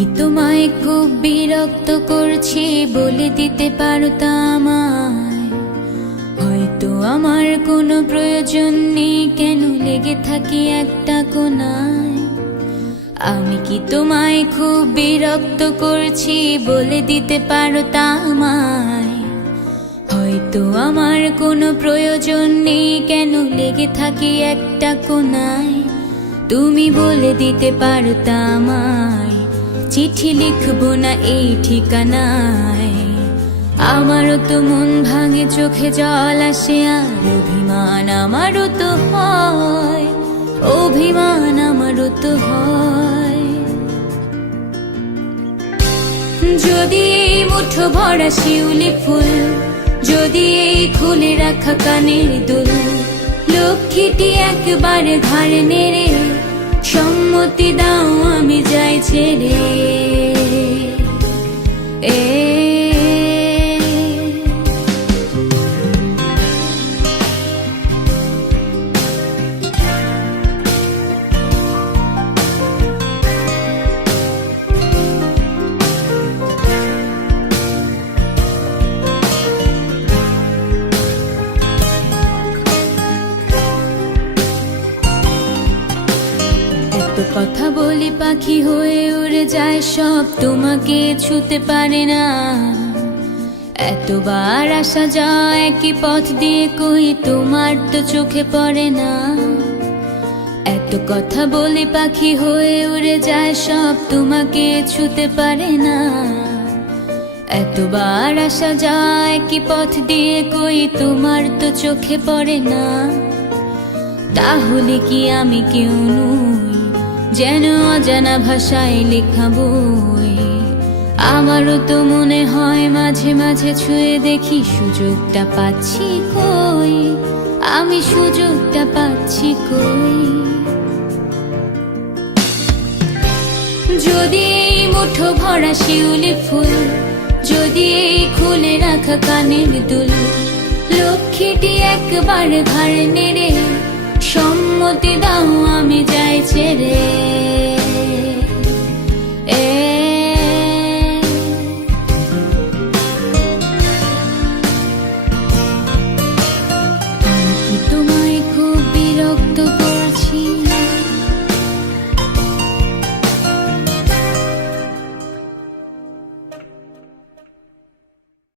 কি তোমায় খুব বিরক্ত করছি বলে দিতে পারতা আমায়? হয়তো আমার কোনো প্রয়োজন নেই, কেন লেগে থাকি একটা কোনায়। আমি কি তোমায় খুব বিরক্ত করছি বলে দিতে পারতা আমায়? হয়তো আমার কোনো প্রয়োজন নেই, কেন লেগে থাকি একটা কোনায়। তুমি বলে দিতে পারতা আমায়, চিঠি লিখবো না এই ঠিকানায়। আমারও তো মন ভাঙে, চোখে জল আসে, আর অভিমান আমারও তো হয়, অভিমান আমারও তো হয়। যদি এই মুঠো ভরা শিউলি ফুল, যদি এই খুলে রাখা কানের দুল, লক্ষ্মীটি একবারে ঘাড়ে নেড়ে সম্মতি দাও আমি যাই ছেড়ে। কথা বলি পাখি হয়ে উড়ে যায় সব, তোমাকে ছুতে পারে না। এতবার আসা যায় একই পথ দিয়ে, কই তোমার তো চোখে পড়ে না। এত কথা বলি পাখি হয়ে উড়ে যায় সব, তোমাকে ছুতে পারে না। এতবার আসা যায় একই পথ দিয়ে, কই তোমার তো চোখে পড়ে না। তাহলে কি আমি কেউ নই, যেন অজানা ভাষায় লেখা বই? আমারও তো মনে হয় মাঝে মাঝে ছুঁয়ে দেখি, সুযোগটা পাচ্ছি কই, আমি সুযোগটা পাচ্ছি কই। যদি এই মুঠো ভরা শিউলি ফুল, যদি এই খুলে রাখা কানের দুল, লক্ষ্মীটি একবার ঘাড়ে নেড়ে সম্মতি দাও আমি যাই ছেড়ে।